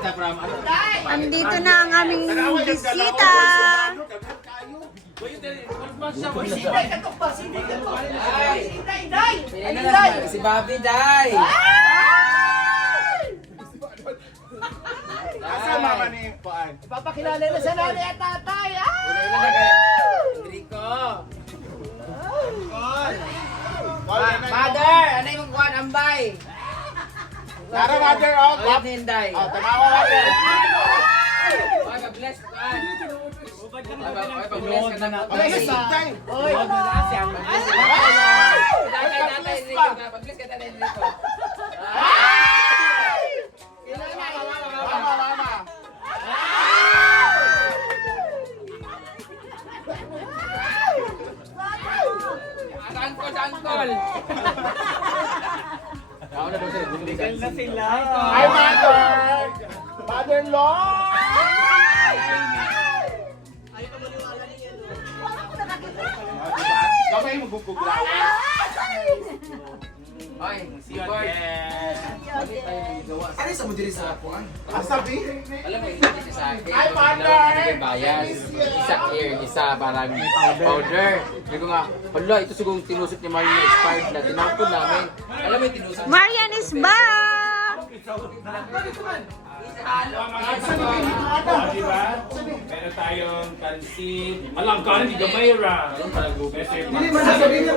Andito na ang aming bisita. Si Bobby, Day! Asa mama ni Paan? Papakilala na sa nanay at tatay. Enrico! Mother, ano yung kuhan ambay? Tara, mother, oh. Ulit ni Inday. Oh, tanawa, mother. Oy, mag-bless ka. Oy, pag-bless ka na. Okay, tay. Oy, Tatay Enrico na. Pag-bless ka, Tatay Enrico. Mama, mama. Angkol! legal na sila. Hi, mother. Mother-in-law. Kamay mo guguglaw. Oy, si Bart. Ano sa mo diri sa kuan? Asabi. Alam mo, hindi sa akin. Hi, partner! Dalawa na bayas. Isa clear, isa parang powder. Sabi ko nga, hala, ito siguro tinusok ni Mario na expired na. Tinapon namin. Alam mo yung tinusok. Marian is back! Diba? Meron tayong pansit. Alam ka, hindi gamay ra. Anong palagubes? Hindi man sasabihin niya.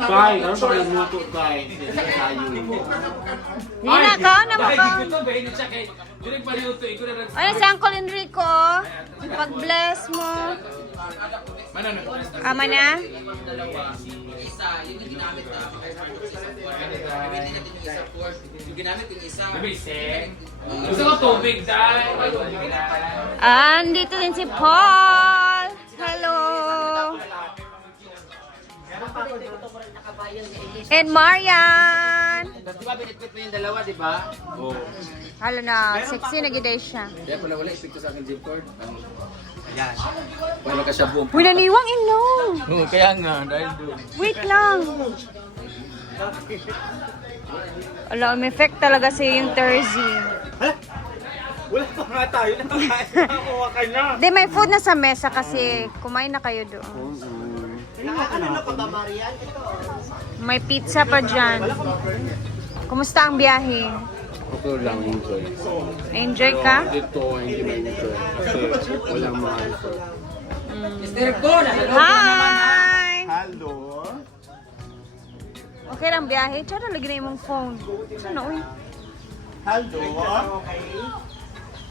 Kay, anong palagluto kay? Hindi na ka na Dahil maka. di ko to, bahin siya kay. Direk paliuto, ikaw na lang. Ano si Uncle Enrico? Pag-bless mo. Ama na? Isa, yun yung ginamit na. Gamitin natin yung isa fourth. Yung ginamit yung isa. Nabising. Gusto ko tubig, dahil. Andito din si Paul. Hello. And Marian. Di ba binitbit mo yung dalawa, di ba? Oo. Halo na, sexy na giday siya. Kaya pala wala, isip ko sa akin zip cord. Ayan. Wala ka siya boom. Uy, naniwang inom. Kaya nga, dahil doon. Wait lang. Ala, may effect talaga sa yung Thursday. Wala pa nga tayo. Nakakuha ka na. Di, may food na sa mesa kasi kumain na kayo doon. Ano na pa ba, Marian? May pizza pa dyan. Kumusta ang biyahe? Okay lang, enjoy. Enjoy ka? Dito, hindi ma-enjoy. Kasi walang ma-answer. Mr. Go, nasa loob na naman ha. Hi! Hello. Okay lang biyahe? Tsara, lagi na yung phone. Ano, uy? Hello.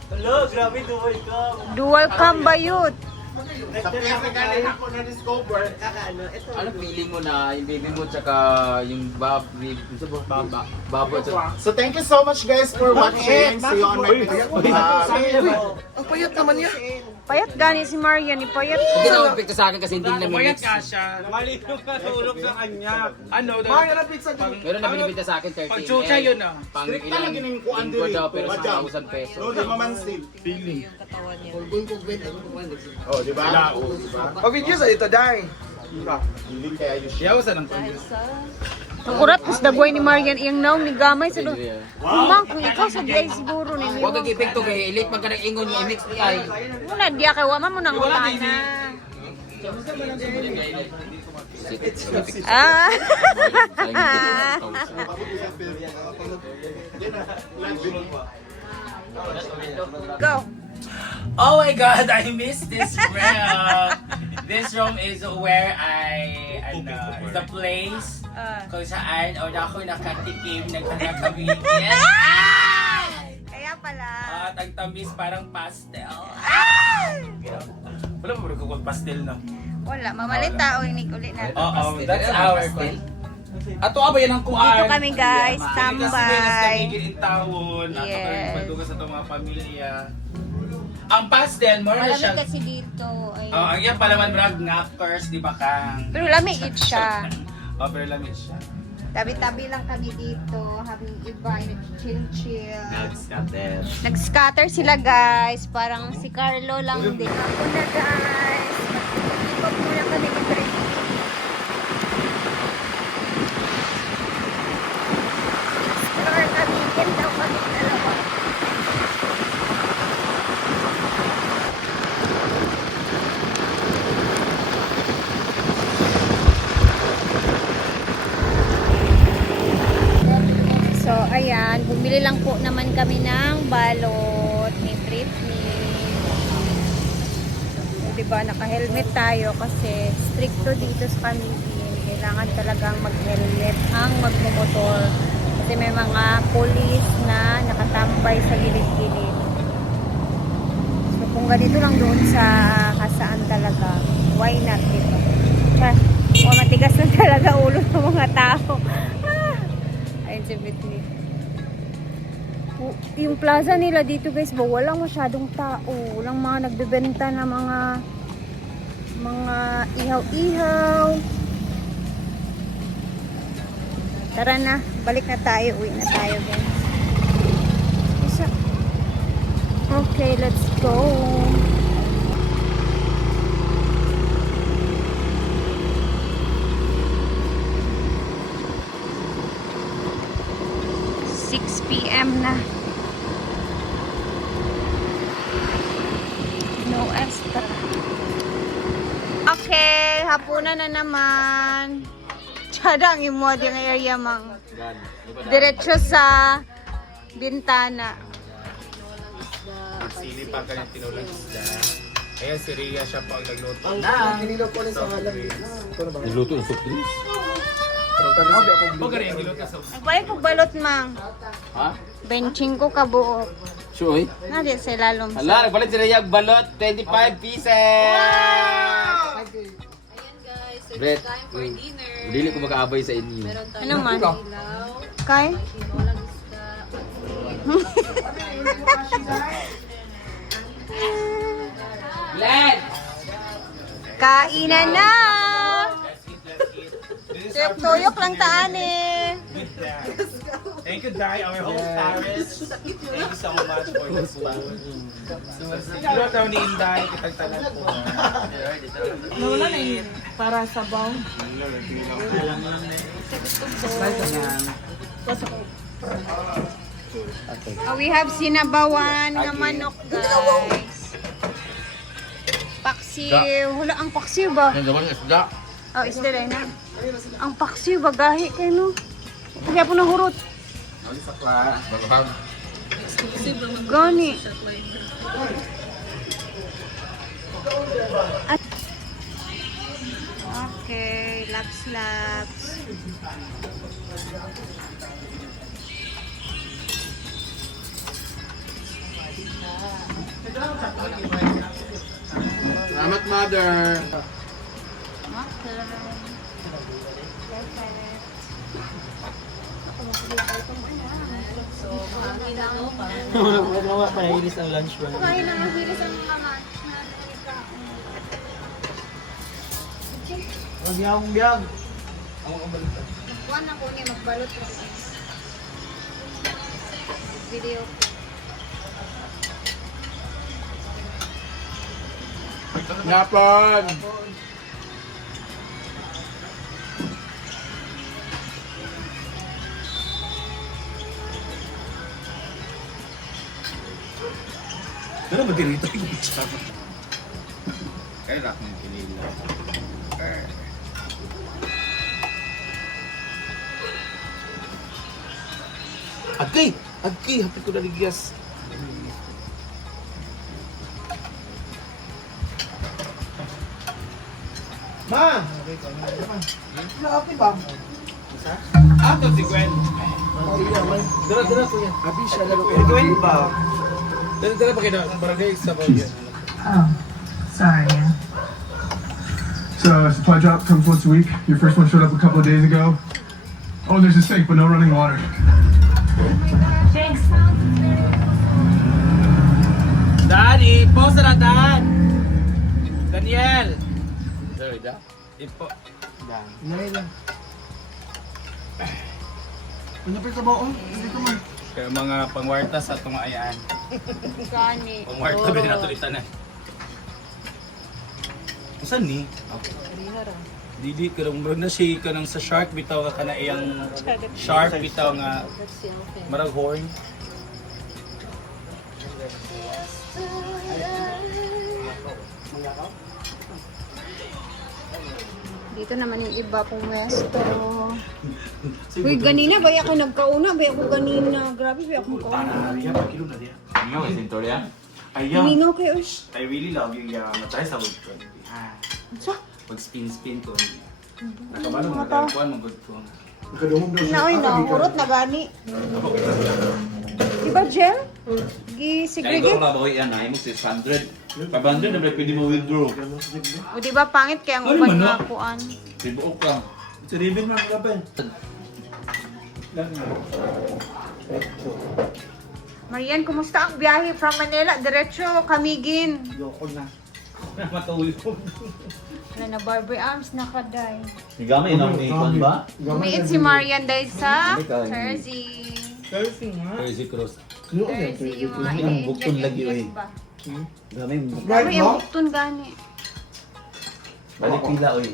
Hello, grabe duwal ka. Dual cam ba yun? Sa piyesa galing ako na-discover. Ano feeling mo na yung baby mo tsaka yung babo tsaka... So thank you so much guys for watching. See you on my next vlog. Ang payat naman niya. Payat gani si Marian, ipayat Hindi siya. na mag sa akin kasi hindi nila mimix. Mali yung katulog sa kanya. Ano daw? Meron na binibita sa akin 13. Pag-chucha yun ah. Pang Strict talaga ilang ng kuan linggo diri. daw pero Madam. 1,000 pesos. No, di mamansin. Oh, di ba? Pag-video sa ito, Day. Hindi kaya yung shit. Yawa sa nang pag Ang urat, mas dagway ni Marian iyang naong ni Gamay sa doon. Kumang, kung ikaw sa diay siguro ni Huwag kang epekto kay elite man ka nang ingon yung mix ni ay. Muna, diya kay Waman mo nang utana. Ah! Go! Oh my God, I miss this room. This room is where is the place kung saan ako nakatikim ng kanakamitin. Kaya pala. At ang tamis parang pastel. Wala mo ba kung pastel na? Wala, mamalita o inig ulit na. Oo, that's our pastel. Ato ba yan ang kuan? Dito kami guys, Kasi tambay. in taon, ato Yes. kami magdugas sa itong mga pamilya. Ang pastel, more na siya. Malamig kasi dito. Ay. Oh, ang yan pala man brag knackers, di ba kang? Pero lamig it siya. Oh, pero lamig siya. Tabi-tabi lang kami dito. Habang iba, nag-chill-chill. Nag-scatter. Nag-scatter sila guys. Parang si Carlo lang din. Ako na guys. Mag-ikot muna kami ni Trey. Explore kami. Yan daw kami dalawa. Bumili lang po naman kami ng balot ni Britney. So, diba, naka-helmet tayo kasi stricto dito sa Camiguin. Kailangan talagang mag-helmet ang magmumotor. Kasi may mga police na nakatambay sa gilid-gilid. So, kung ganito lang doon sa kasaan talaga, why not, diba? Matigas na talaga ulo ng mga tao. Ayun si Britney. Yung plaza nila dito guys, walang masyadong tao. Walang mga nagbebenta na mga ihaw-ihaw. Tara na, balik na tayo. Uwi na tayo guys. Okay, let's go. PM na. No extra. Okay, hapunan na naman. Tsada ang imod yung area mang. Diretso sa bintana. Sili pa kanyang tinulang isda. Ayan si Rhea siya pa ang nagluto. Niluto ng soft drinks? Nagbayad kong balot mang. Ha? Benching ko kabuok. Sure, eh? Nadi sa lalom. Hala, nagbalit si Rhea balot, 25 pieces! Ayan guys, so Brett, it's time for dinner. Dili ko makaabay sa inyo. Meron tayo Ano man? ilaw, Kay? tinolang isda. Len! Kainan na! Tuyok lang taan eh. Thank you, Dai, our host, Paris. Thank you so much for the food. Siguro daw ni Inday, kitagtanan po. Nawala na yun para sa baw. We have sinabawan nga manok guys. Paksiw. Wala ang paksiw ba? Ang gaman ng isda. Oh, isda rin na. Ang paksiw ba? Gahi kayo no? Kaya po nahurot. Gani. Okay, laps. Salamat, mother. Pahilis ang lunch ba? Kaya na mahilis ang mga match na Magyang-byang. Buwan na ko niya magbalot lang. Video. Napon! Pero ba dito yung pizza? Kaya rak ng kinila. Agay, hapit ko na ligyas. Ma! Lahat ni Bam. Ato si Gwen. Dala kuya. Abi siya lalo. Gwen ba? Dala pa kayo na barangay sa bagay. Oh, sorry. So, supply drop comes once a week. Your first one showed up a couple of days ago. Oh, there's a sink, but no running water. Thanks. Daddy, pause na Dan! Daniel! Sorry, da. Ipo. Inay lang. Pinapil ka ba? Dito man. Kaya mga pangwarta sa itong ayaan. Gani. Pangwarta ba na ito na? Saan ni? Didi ka lang murag na siya ka nang sa shark bitaw ka na iyang shark bitaw nga marag horn. Dito naman yung iba pong westo. Uy, ganina, baya ka nagkauna. Baya ko ganina. Grabe, baya akong kauna. Ano yung Victoria? Mingaw kayo. I really love you, yeah. Matay sa wood ko. Sa? Pag spin ko. Nakabalo mo, nagkuhan mo good ko. Naoy na, urot na gani. Diba, Jel? Gisigligit. bawi yan, ay mo 600. 500 na pwede mo withdraw. O diba, pangit kaya ang uban nga kuan. Tibuok ka. Sa ribbon man kapay. Marian, kumusta ang biyahe from Manila? Diretso, Kamigin. Yoko na. Matulog. Wala na Barbie Arms, nakaday. Gamay na ikon ba? Umiit si Marian dahil sa Jersey. Crazy cross. Jersey, yung mga Ang buktong lagi, i-inject oy. ba? Gamay mo. Dami yung bukton gani. Balik pila oy.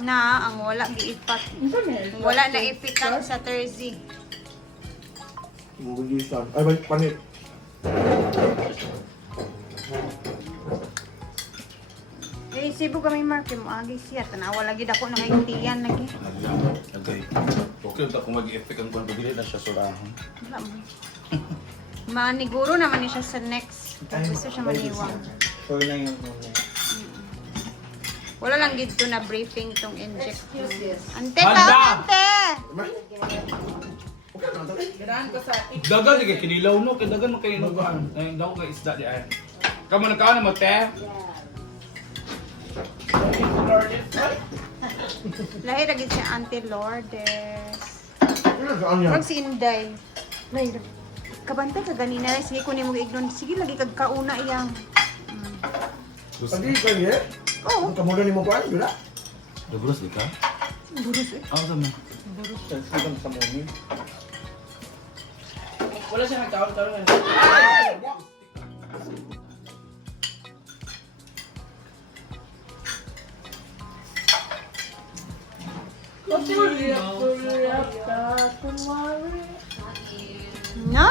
Na, ang wala giipat. Wala na ipitan sa Jersey. Ay, may panit. Eh, Cebu kami Mark, mo agi siya. Tanawa lagi dako nakaintiyan lagi. Okay. Okay, kung mag-effect ang buwan, pagili na siya surahan. Wala mo. Maniguro naman ni siya sa next. Kung gusto siya maniwang. Sure na yung Wala lang dito na briefing tong inject. Ante, ante! Dagan di kay kinilaw no, kay dagan mo kay inugaan. Ay, daw kay isda di ay. Kamu nakaon mo te? Lahi lagi siya Auntie Lourdes. Saan yan? Pag si Inday. Lahi kabantay ka ganina. Sige ko ni mo ignon. Sige lagi kag kauna iyang. Pag-i ka niya? Oo. Ang kamulan ni mo pa, di ba? Dugros di ka? Burus eh. Ako sa mo. Wala siya nagkaon-kaon. Na!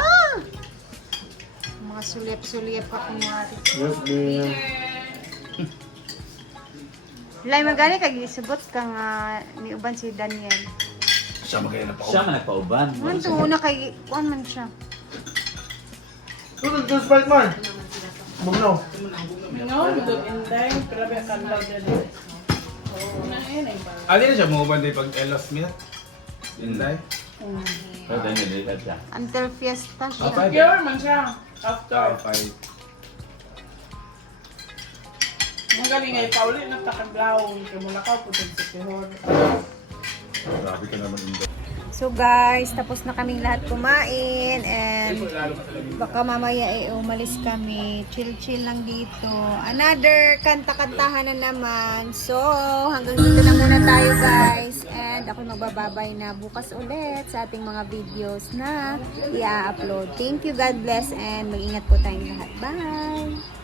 Mga sulyap-sulyap pa kumari. Yes, man. Lai magani kag isubot ka nga ni uban si Daniel. Siya magaya na pa. Siya man nagpauban. Man to una kay kuan man siya. Tulad ka Sprite man. Bugnaw. No, dito inday, grabe ang kanlaw din. Na yun ay ba. Ali na siya mo ba pag Elos Smith? Inday. Pero dahil nilikat siya. Until fiesta siya. Pure man siya. After. 5. Ang galing ay pauli na takaglaw. Kamulakaw po sa Tihor. Grabe ka naman Inday. So guys, tapos na kaming lahat kumain and baka mamaya umalis kami. Chill-chill lang dito. Another kanta-kantahan na naman. So, hanggang dito na muna tayo guys. And ako magbababay na bukas ulit sa ating mga videos na i-upload. Thank you, God bless, and mag-ingat po tayong lahat. Bye!